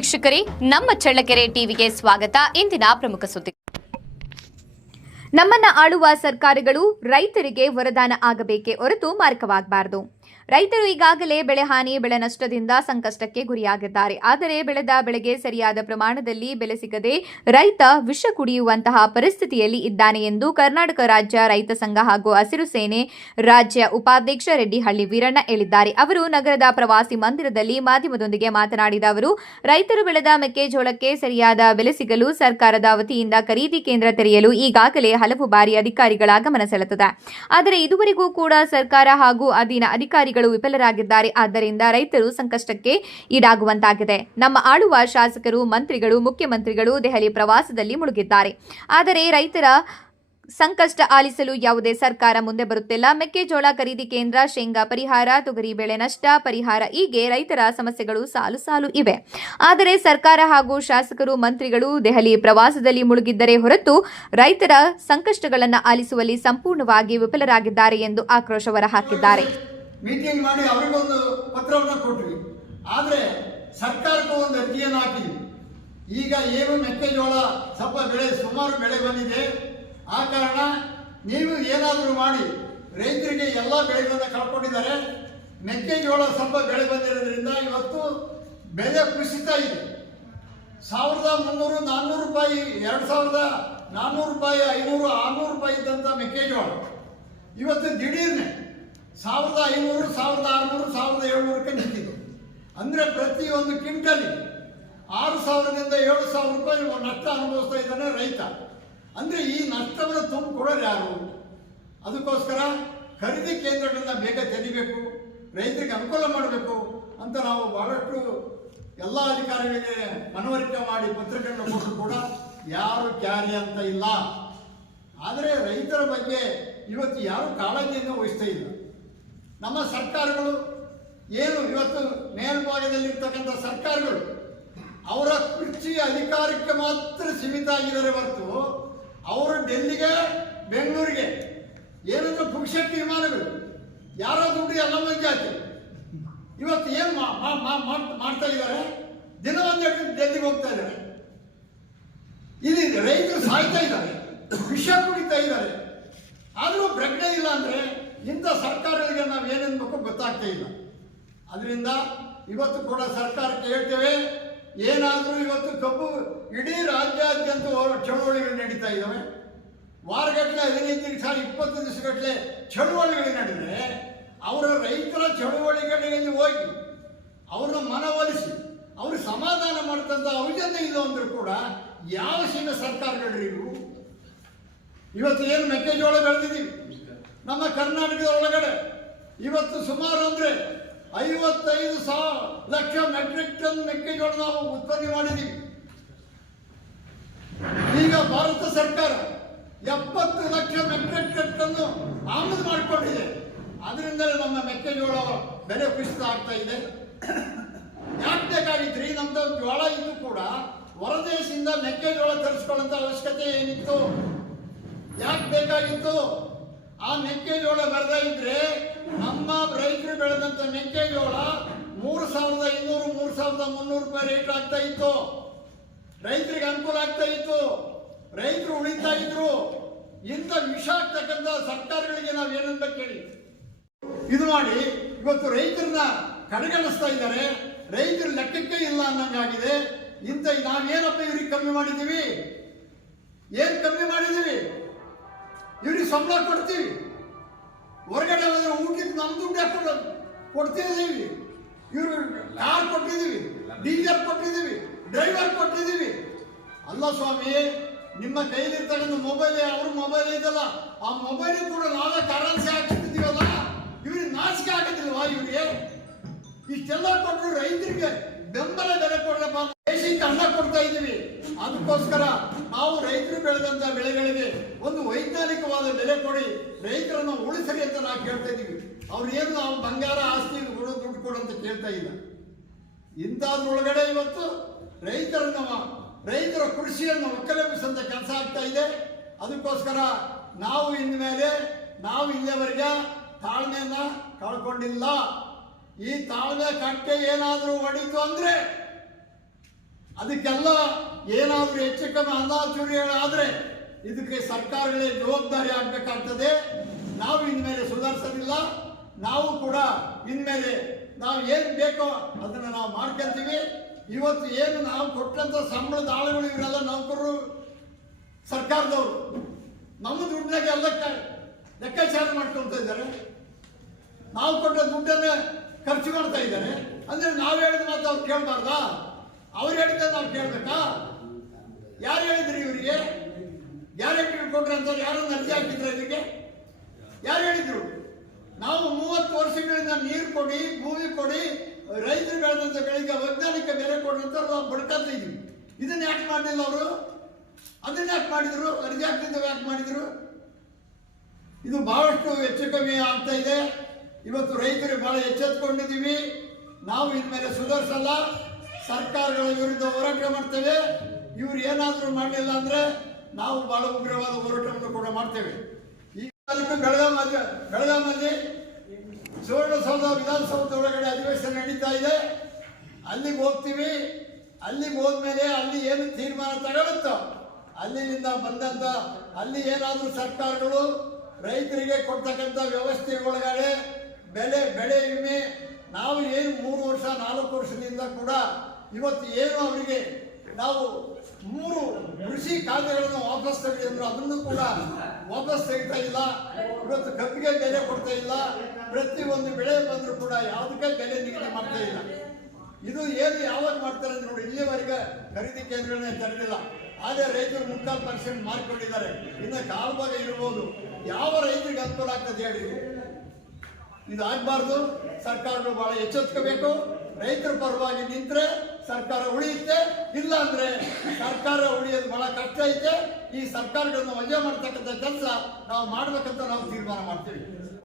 ವೀಕ್ಷಕರೇ, ನಮ್ಮ ಚಳ್ಳಕೆರೆ ಟಿವಿಗೆ ಸ್ವಾಗತ. ಇಂದಿನ ಪ್ರಮುಖ ಸುದ್ದಿ. ನಮ್ಮನ್ನ ಆಳುವ ಸರ್ಕಾರಗಳು ರೈತರಿಗೆ ವರದಾನ ಆಗಬೇಕೇ ಹೊರತು ಮಾರಕವಾಗಬಾರದು. ರೈತರು ಈಗಾಗಲೇ ಬೆಳೆ ಹಾನಿ, ಬೆಳೆ ನಷ್ಟದಿಂದ ಸಂಕಷ್ಟಕ್ಕೆ ಗುರಿಯಾಗಿದ್ದಾರೆ. ಆದರೆ ಬೆಳೆದ ಬೆಳೆಗೆ ಸರಿಯಾದ ಪ್ರಮಾಣದಲ್ಲಿ ಬೆಲೆ ಸಿಗದೆ ರೈತ ವಿಷ ಕುಡಿಯುವಂತಹ ಪರಿಸ್ಥಿತಿಯಲ್ಲಿ ಇದ್ದಾನೆ ಎಂದು ಕರ್ನಾಟಕ ರಾಜ್ಯ ರೈತ ಸಂಘ ಹಾಗೂ ಹಸಿರು ಸೇನೆ ರಾಜ್ಯ ಉಪಾಧ್ಯಕ್ಷ ರೆಡ್ಡಿಹಳ್ಳಿ ವೀರಣ್ಣ ಹೇಳಿದ್ದಾರೆ. ಅವರು ನಗರದ ಪ್ರವಾಸಿ ಮಂದಿರದಲ್ಲಿ ಮಾಧ್ಯಮದೊಂದಿಗೆ ಮಾತನಾಡಿದ ಅವರು, ರೈತರು ಬೆಳೆದ ಮೆಕ್ಕೆಜೋಳಕ್ಕೆ ಸರಿಯಾದ ಬೆಲೆ ಸಿಗಲು ಸರ್ಕಾರದ ವತಿಯಿಂದ ಖರೀದಿ ಕೇಂದ್ರ ತೆರೆಯಲು ಈಗಾಗಲೇ ಹಲವು ಬಾರಿ ಅಧಿಕಾರಿಗಳ ಗಮನ ಸೆಳೆದಿದೆ. ಆದರೆ ಇದುವರೆಗೂ ಕೂಡ ಸರ್ಕಾರ ಹಾಗೂ ಅಧೀನ ಅಧಿಕಾರಿಗಳು ವಿಫಲರಾಗಿದ್ದಾರೆ. ಆದ್ದರಿಂದ ರೈತರು ಸಂಕಷ್ಟಕ್ಕೆ ಈಡಾಗುವಂತಾಗಿದೆ. ನಮ್ಮ ಆಳುವ ಶಾಸಕರು, ಮಂತ್ರಿಗಳು, ಮುಖ್ಯಮಂತ್ರಿಗಳು ದೆಹಲಿ ಪ್ರವಾಸದಲ್ಲಿ ಮುಳುಗಿದ್ದಾರೆ. ಆದರೆ ರೈತರ ಸಂಕಷ್ಟ ಆಲಿಸಲು ಯಾವುದೇ ಸರ್ಕಾರ ಮುಂದೆ ಬರುತ್ತಿಲ್ಲ. ಮೆಕ್ಕೆಜೋಳ ಖರೀದಿ ಕೇಂದ್ರ, ಶೇಂಗಾ ಪರಿಹಾರ, ತೊಗರಿ ಬೆಳೆ ನಷ್ಟ ಪರಿಹಾರ, ಹೀಗೆ ರೈತರ ಸಮಸ್ಯೆಗಳು ಸಾಲು ಸಾಲು ಇವೆ. ಆದರೆ ಸರ್ಕಾರ ಹಾಗೂ ಶಾಸಕರು, ಮಂತ್ರಿಗಳು ದೆಹಲಿ ಪ್ರವಾಸದಲ್ಲಿ ಮುಳುಗಿದ್ದರೆ ಹೊರತು ರೈತರ ಸಂಕಷ್ಟಗಳನ್ನು ಆಲಿಸುವಲ್ಲಿ ಸಂಪೂರ್ಣವಾಗಿ ವಿಫಲರಾಗಿದ್ದಾರೆ ಎಂದು ಆಕ್ರೋಶ ಹೊರಹಾಕಿದ್ದಾರೆ. ಮೀಟಿಂಗ್ ಮಾಡಿ ಅವರಿಗೊಂದು ಪತ್ರವನ್ನು ಕೊಟ್ವಿ. ಆದರೆ ಸರ್ಕಾರಕ್ಕೂ ಒಂದು ಅರ್ಜಿಯನ್ನು ಹಾಕಿದ್ವಿ. ಈಗ ಏನು ಮೆಕ್ಕೆಜೋಳ ಸ್ವಲ್ಪ ಬೆಳೆ, ಸುಮಾರು ಬೆಳೆ ಬಂದಿದೆ. ಆ ಕಾರಣ ನೀವು ಏನಾದರೂ ಮಾಡಿ, ರೈತರಿಗೆ ಎಲ್ಲ ಬೆಳೆಗಳನ್ನು ಕಳ್ಕೊಂಡಿದ್ದಾರೆ. ಮೆಕ್ಕೆಜೋಳ ಸ್ವಲ್ಪ ಬೆಳೆ ಬಂದಿರೋದ್ರಿಂದ ಇವತ್ತು ಬೆಲೆ ಕುಸಿತ ಇದೆ. 1300, 400 ರೂಪಾಯಿ, 2400 ರೂಪಾಯಿ, 500, 600 ರೂಪಾಯಿ ಇದ್ದಂಥ ಮೆಕ್ಕೆಜೋಳ ಇವತ್ತು ದಿಢೀರ್ನೆ 1500, 1600, 1700ಕ್ಕೆ ನಿಂತಿದ್ದು. ಅಂದರೆ ಪ್ರತಿಯೊಂದು ಕ್ವಿಂಟಲ್ 6000ದಿಂದ 7000 ರೂಪಾಯಿ ನಷ್ಟ ಅನುಭವಿಸ್ತಾ ಇದ್ದಾನೆ ರೈತ. ಅಂದರೆ ಈ ನಷ್ಟವನ್ನು ತುಂಬಿಕೊಡೋರು ಯಾರು? ಅದಕ್ಕೋಸ್ಕರ ಖರೀದಿ ಕೇಂದ್ರಗಳನ್ನ ಬೇಗ ತೆರಿಬೇಕು, ರೈತರಿಗೆ ಅನುಕೂಲ ಮಾಡಬೇಕು ಅಂತ ನಾವು ಬಹಳಷ್ಟು ಎಲ್ಲ ಅಧಿಕಾರಿಗಳಿಗೆ ಮನವರಿಕೆ ಮಾಡಿ ಪತ್ರಗಳನ್ನು ಕೊಟ್ಟರು ಕೂಡ ಯಾರು ಕ್ಯಾರಿ ಅಂತ ಇಲ್ಲ. ಆದರೆ ರೈತರ ಬಗ್ಗೆ ಇವತ್ತು ಯಾರು ಕಾಳಜಿಯನ್ನು ವಹಿಸ್ತಾ ಇಲ್ಲ. ನಮ್ಮ ಸರ್ಕಾರಗಳು ಏನು ಇವತ್ತು ಮೇಲ್ಭಾಗದಲ್ಲಿರ್ತಕ್ಕಂಥ ಸರ್ಕಾರಗಳು ಅವರ ಕುರ್ಚಿ ಅಧಿಕಾರಕ್ಕೆ ಮಾತ್ರ ಸೀಮಿತ ಆಗಿದ್ದಾರೆ ಹೊರತು ಅವರು ಡೆಲ್ಲಿಗೆ, ಬೆಂಗಳೂರಿಗೆ ಏನಂದ್ರೆ ಪುಕ್ಷಕ್ಕೆ ವಿಮಾನಗಳು, ಯಾರೋ ದುಡ್ಡು ಎಲ್ಲ ಮಂಜಾತಿ ಇವತ್ತು ಏನು ಮಾಡ್ತಾ ಇದ್ದಾರೆ. ದಿನ ಒಂದೆರಡು ಡೆಲ್ಲಿಗೆ ಹೋಗ್ತಾ ಇದ್ದಾರೆ. ಇಲ್ಲಿ ರೈತರು ಸಾಯ್ತಾ ಇದ್ದಾರೆ, ವಿಷ ಕುಡಿತಾ ಇದ್ದಾರೆ. ಆದರೂ ಪ್ರಜ್ಞೆ ಇಲ್ಲ ಅಂದರೆ ಇಂಥ ಸರ್ಕಾರಗಳಿಗೆ ನಾವು ಏನೆನ್ಬೇಕು ಗೊತ್ತಾಗ್ತಾ ಇಲ್ಲ. ಅದರಿಂದ ಇವತ್ತು ಕೂಡ ಸರ್ಕಾರಕ್ಕೆ ಹೇಳ್ತೇವೆ, ಏನಾದರೂ ಇವತ್ತು ಕಬ್ಬು ಇಡೀ ರಾಜ್ಯಾದ್ಯಂತ ಚಳುವಳಿಗಳು ನಡೀತಾ ಇದ್ದಾವೆ. ವಾರಗಟ್ಟಲೆ, 15 ದಿವಸ, 20 ದಿವಸಗಟ್ಟಲೆ ಚಳುವಳಿಗಳು ನಡೆದರೆ ಅವರ ರೈತರ ಚಳುವಳಿಗಳಿಗೆ ಹೋಗಿ ಅವ್ರನ್ನ ಮನವೊಲಿಸಿ ಅವರು ಸಮಾಧಾನ ಮಾಡ್ತಂಥ ಔಷಧ ಇಲ್ಲ ಅಂದರೂ ಕೂಡ ಯಾವ ಸೀಮೆ ಸರ್ಕಾರಗಳು ಇವು? ಇವತ್ತು ಏನು ಮೆಕ್ಕೆಜೋಳ ಬೆಳೆದಿದ್ದೀವಿ ನಮ್ಮ ಕರ್ನಾಟಕದ ಒಳಗಡೆ, ಇವತ್ತು ಸುಮಾರು ಅಂದರೆ 55 ಲಕ್ಷ ಮೆಟ್ರಿಕ್ ಟನ್ ಮೆಕ್ಕೆಜೋಳ ನಾವು ಉತ್ಪತ್ತಿ ಮಾಡಿದ್ದೀವಿ. ಈಗ ಭಾರತ ಸರ್ಕಾರ 70 ಲಕ್ಷ ಮೆಟ್ರಿಕ್ ಟನ್ ಆಮದು ಮಾಡಿಕೊಂಡಿದೆ. ಅದರಿಂದಲೇ ನಮ್ಮ ಮೆಕ್ಕೆಜೋಳ ಬೆಲೆ ಕುಸಿತ ಆಗ್ತಾ ಇದೆ. ಯಾಕೆ ಬೇಕಾಗಿದ್ರಿ? ನಮ್ದು ಜೋಳ ಇದ್ದು ಕೂಡ ಹೊರದೇಶದಿಂದ ಮೆಕ್ಕೆಜೋಳ ತರಿಸ್ಕೊಳ್ಳೋಂಥ ಅವಶ್ಯಕತೆ ಏನಿತ್ತು? ಯಾಕೆ ಬೇಕಾಗಿತ್ತು? ಆ ಮೆಕ್ಕೆಜೋಳ ಬರದೇ ಇದ್ರೆ ನಮ್ಮ ರೈತರು ಬೆಳೆದಂತ ಮೆಕ್ಕೆಜೋಳ 3500, 3300 ರೂಪಾಯಿ ರೇಟ್ ಆಗ್ತಾ ಇತ್ತು. ರೈತರಿಗೆ ಅನುಕೂಲ ಆಗ್ತಾ ಇತ್ತು, ರೈತರು ಉಳಿತಾ ಇದ್ರು. ಇಂಥ ವಿಷ ಆಗ್ತಕ್ಕಂಥ ಸರ್ಕಾರಗಳಿಗೆ ನಾವು ಏನಂತ ಕೇಳಿ ಇದು ಮಾಡಿ ಇವತ್ತು ರೈತರನ್ನ ಕಡೆಗಣಿಸ್ತಾ ಇದ್ದಾರೆ. ರೈತರು ಲೆಕ್ಕಕ್ಕೆ ಇಲ್ಲ ಅನ್ನಂಗಾಗಿದೆ. ಇಂಥ ನಾವೇನಪ್ಪ ಇವ್ರಿಗೆ ಕಮ್ಮಿ ಮಾಡಿದ್ದೀವಿ? ಏನು ಕಮ್ಮಿ ಮಾಡಿದ್ದೀವಿ? ಇವ್ರಿಗೆ ಸಂಬಳ ಕೊಡ್ತೀವಿ, ಹೊರಗಡೆ ಹೋದ್ರೆ ಊಟಕ್ಕೆ ನಮ್ಮ ದುಡ್ಡು ಹಾಕೊಂಡು ಕೊಡ್ತಿದ್ದೀವಿ. ಇವರು ಕಾರ್ ಕೊಟ್ಟಿದ್ದೀವಿ, ಡೀಸೆಲ್ ಕೊಟ್ಟಿದ್ದೀವಿ, ಡ್ರೈವರ್ ಕೊಟ್ಟಿದ್ದೀವಿ. ಅಲ್ಲ ಸ್ವಾಮಿ, ನಿಮ್ಮ ಕೈಲಿರ್ತಕ್ಕಂಥ ಮೊಬೈಲ್, ಅವ್ರ ಮೊಬೈಲ್ ಇದಲ್ಲ, ಆ ಮೊಬೈಲ್ ಕೂಡ ನಾವೇ ಕರೆನ್ಸಿ ಹಾಕಿರ್ತೀವಲ್ಲ, ಇವ್ರಿಗೆ ನಾಚಿಕೆ ಆಗೋದಿಲ್ವಾ? ಇವ್ರಿಗೆ ಇಷ್ಟೆಲ್ಲ ಕೊಟ್ಟರು ರೈತರಿಗೆ ಬೆಂಬಲ ಬೆಲೆ ಕೊಡಲಪ್ಪ, ದೇಶಕ್ಕೆ ಅನ್ನ ಕೊಡ್ತಾ ಇದ್ದೀವಿ. ಅದಕ್ಕೋಸ್ಕರ ನಾವು ರೈತರು ಬೆಳೆದಂತ ಬೆಳೆಗಳಿಗೆ ಒಂದು ವೈಜ್ಞಾನಿಕವಾದ ಬೆಲೆ ಕೊಡಿ, ರೈತರನ್ನು ಉಳಿಸಲಿ ಅಂತ ನಾವು ಕೇಳ್ತಾ ಇದ್ದೀವಿ. ಅವ್ರು ಏನು ನಾವು ಬಂಗಾರ, ಆಸ್ತಿ ಕೊಡು, ದುಡ್ಡು ಕೊಡು ಅಂತ ಕೇಳ್ತಾ ಇಲ್ಲ. ಇಂಥದ್ರೊಳಗಡೆ ಇವತ್ತು ರೈತರ ಕೃಷಿಯನ್ನು ಒಕ್ಕಲೆಬ್ಬಿಸಂತ ಕೆಲಸ ಆಗ್ತಾ ಇದೆ. ಅದಕ್ಕೋಸ್ಕರ ನಾವು ಇನ್ಮೇಲೆ ಇಲ್ಲಿವರೆಗೆ ತಾಳ್ಮೆಯನ್ನ ಕಳ್ಕೊಂಡಿಲ್ಲ. ಈ ತಾಳ್ಮೆ ಕಟ್ಟೆ ಏನಾದರೂ ಹೊಡಿತು ಅಂದ್ರೆ ಅದಕ್ಕೆಲ್ಲ ಏನಾದರೂ ಹೆಚ್ಚು ಕಮ್ಮಿ ಅಂದಾಚುರಿಗಳಾದರೆ ಇದಕ್ಕೆ ಸರ್ಕಾರಗಳೇ ಜವಾಬ್ದಾರಿ ಆಗಬೇಕಾಗ್ತದೆ. ನಾವು ಇನ್ಮೇಲೆ ಸುಧಾರಿಸೋದಿಲ್ಲ. ನಾವು ಕೂಡ ಇನ್ಮೇಲೆ ನಾವು ಏನು ಬೇಕೋ ಅದನ್ನು ನಾವು ಮಾಡ್ಕೊಂತೀವಿ. ಇವತ್ತು ಏನು ನಾವು ಕೊಟ್ಟಂಥ ಸಂಬಳದ ಆಳುಗಳು ಇವರೆಲ್ಲ ನೌಕರರು, ಸರ್ಕಾರದವರು ನಮ್ಮ ದುಡ್ಡಾಗ ಎಲ್ಲ ಲೆಕ್ಕಾಚಾರ ಮಾಡ್ಕೊಳ್ತಾ ಇದ್ದಾರೆ. ನಾವು ಕೊಟ್ಟ ದುಡ್ಡನ್ನೇ ಖರ್ಚು ಮಾಡ್ತಾ ಇದ್ದಾರೆ. ಅಂದರೆ ನಾವು ಹೇಳಿದ ಮಾತು ಅವ್ರು ಕೇಳಬಾರ್ದಾ? ಅವ್ರು ಹೇಳಿದ್ರೆ ನಾವು ಕೇಳಬೇಕಾ? ಯಾರು ಹೇಳಿದ್ರಿ ಇವರಿಗೆ? ಗ್ಯಾರಂಟಿ ಕೊಟ್ರೆ ಅಂತ ಯಾರನ್ನು ಅರ್ಜಿ ಹಾಕಿದ್ರೆ ಇದಕ್ಕೆ? ಯಾರು ಹೇಳಿದ್ರು? ನಾವು 30 ವರ್ಷಗಳಿಂದ ನೀರು ಕೊಡಿ, ಭೂಮಿ ಕೊಡಿ, ರೈತರು ಬೆಳೆದಂಥ ಬೆಳೆಗೆ ವೈಜ್ಞಾನಿಕ ಬೆಲೆ ಕೊಡಿ ಅಂತ ನಾವು ಬಡ್ಕೊಂತ ಇದ್ವಿ. ಇದನ್ನ ಯಾಕೆ ಮಾಡಲಿಲ್ಲ ಅವರು? ಅದನ್ನ ಯಾಕೆ ಮಾಡಿದ್ರು? ಅರ್ಜಿ ಹಾಕಿದ್ದು ಯಾಕೆ ಮಾಡಿದ್ರು? ಇದು ಬಹಳಷ್ಟು ಹೆಚ್ಚು ಕಮ್ಮಿ ಆಗ್ತಾ ಇದೆ. ಇವತ್ತು ರೈತರು ಬಹಳ ಎಚ್ಚೆತ್ಕೊಂಡಿದ್ದೀವಿ. ನಾವು ಇನ್ಮೇಲೆ ಸುಧಾರಿಸಲ್ಲ, ಸರ್ಕಾರಗಳ ವಿರುದ್ಧ ಹೋರಾಟ ಮಾಡ್ತೇವೆ. ಇವ್ರು ಏನಾದರೂ ಮಾಡಲಿಲ್ಲ ಅಂದ್ರೆ ನಾವು ಬಹಳ ಉಗ್ರವಾದ ಹೋರಾಟವನ್ನು ಕೂಡ ಮಾಡ್ತೇವೆ. ಈ ತಾಲೂಕು ಬೆಳಗಾಮಲ್ಲಿ ಸುವರ್ಣಸೌಧ ವಿಧಾನಸೌಧ ಒಳಗಡೆ ಅಧಿವೇಶನ ನಡೀತಾ ಇದೆ. ಅಲ್ಲಿಗೆ ಹೋಗ್ತೀವಿ. ಅಲ್ಲಿಗೆ ಹೋದ್ಮೇಲೆ ಅಲ್ಲಿ ಏನು ತೀರ್ಮಾನ ತಗೊಳುತ್ತೋ ಅಲ್ಲಿಂದ ಬಂದಂತ ಅಲ್ಲಿ ಏನಾದರೂ ಸರ್ಕಾರಗಳು ರೈತರಿಗೆ ಕೊಡ್ತಕ್ಕಂಥ ವ್ಯವಸ್ಥೆ ಒಳಗಡೆ ಬೆಳೆ ವಿಮೆ ನಾವು ಏನು 3 ವರ್ಷ 4 ವರ್ಷದಿಂದ ಕೂಡ ಇವತ್ತು ಏನು ಅವರಿಗೆ ನಾವು 3 ಕೃಷಿ ಖಾತೆಗಳನ್ನು ವಾಪಸ್ ತೆಗೆದ್ರು ಅದನ್ನು ಕೂಡ ವಾಪಸ್ ತೆಗಿತಾ ಇಲ್ಲ. ಇವತ್ತು ಕಬ್ಬಿಗೆ ಬೆಲೆ ಕೊಡ್ತಾ ಇಲ್ಲ. ಪ್ರತಿ ಒಂದು ಬೆಳೆ ಬಂದರೂ ಕೂಡ ಯಾವುದಕ್ಕೆ ಬೆಲೆ ನಿಗದಿ ಮಾಡ್ತಾ ಇಲ್ಲ. ಇದು ಏನು ಯಾವಾಗ ಮಾಡ್ತಾರೆ ಅಂತ ನೋಡಿ. ಇಲ್ಲಿವರೆಗೆ ಖರೀದಿ ಕೇಂದ್ರಗಳನ್ನೇ ತೆರೆದಿಲ್ಲ. ಆದರೆ ರೈತರು 3-4% ಮಾರ್ಕೊಂಡಿದ್ದಾರೆ. ಇನ್ನು ಕಾಲ್ಭಾಗ ಇರ್ಬೋದು. ಯಾವ ರೈತರಿಗೆ ಅನುಕೂಲ ಆಗ್ತದೆ ಹೇಳಿ? ಇದು ಆಗಬಾರ್ದು. ಸರ್ಕಾರಗಳು ಬಹಳ ಎಚ್ಚೆತ್ಕೋಬೇಕು. ರೈತರ ಪರವಾಗಿ ನಿಂತರೆ ಸರ್ಕಾರ ಉಳಿಯುತ್ತೆ. ಇಲ್ಲ ಅಂದ್ರೆ ಸರ್ಕಾರ ಉಳಿಯೋದು ಬಹಳ ಕಷ್ಟ ಐತೆ. ಈ ಸರ್ಕಾರಗಳನ್ನು ವಜಾ ಮಾಡ್ತಕ್ಕಂಥ ಕೆಲಸ ನಾವು ಮಾಡ್ಬೇಕಂತ ನಾವು ತೀರ್ಮಾನ ಮಾಡ್ತೀವಿ.